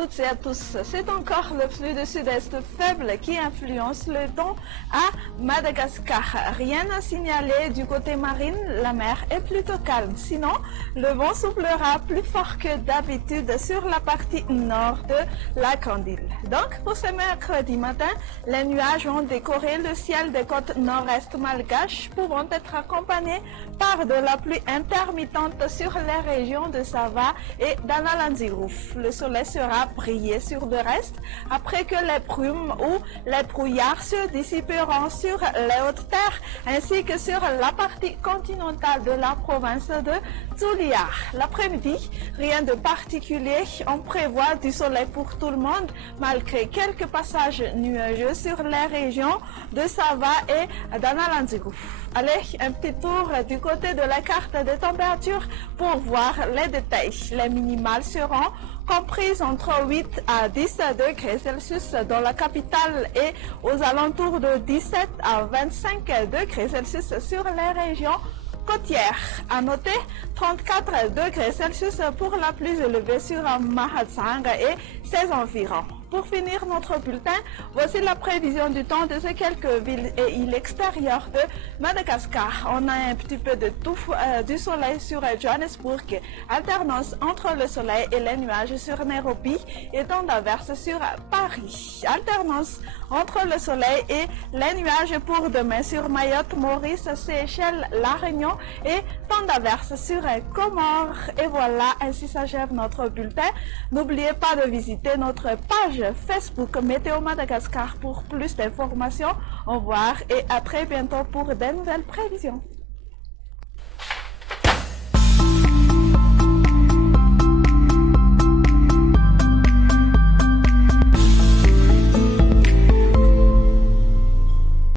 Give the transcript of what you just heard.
toutes et à tous. C'est encore le flux de sud-est faible qui influence le temps à Madagascar. Rien à signaler du côté marine, la mer est plutôt calme. Sinon, le vent soufflera plus fort que d'habitude sur la partie nord de la grande île. Donc, pour ce mercredi matin, les nuages ont décoré le ciel des côtes nord-est malgaches, pouvant être accompagnés par de la pluie intermittente sur les régions de Sava et d'Analandirouf. Le soleil sera brillé sur le reste après que les brumes ou les brouillards se dissiperont sur les hautes terres ainsi que sur la partie continentale de la province de Zuliar. L'après-midi, rien de particulier, on prévoit du soleil pour tout le monde malgré quelques passages nuageux sur les régions de Sava et d'Analandirouf. Allez, un petit tour du côté de la carte des températures pour voir les détails. Les minimales seront comprises entre 8 à 10 degrés Celsius dans la capitale et aux alentours de 17 à 25 degrés Celsius sur les régions côtières. À noter 34 degrés Celsius pour la plus élevée sur Mahatsang et ses environs. Pour finir notre bulletin, voici la prévision du temps de ces quelques villes et îles extérieures de Madagascar. On a un petit peu de tout, du soleil sur Johannesburg, alternance entre le soleil et les nuages sur Nairobi et temps d'averse sur Paris. Alternance entre le soleil et les nuages pour demain sur Mayotte, Maurice, Seychelles, La Réunion et temps d'averse sur Comores. Et voilà, ainsi s'achève notre bulletin. N'oubliez pas de visiter notre page Facebook Météo Madagascar pour plus d'informations. Au revoir et à très bientôt pour de nouvelles prévisions.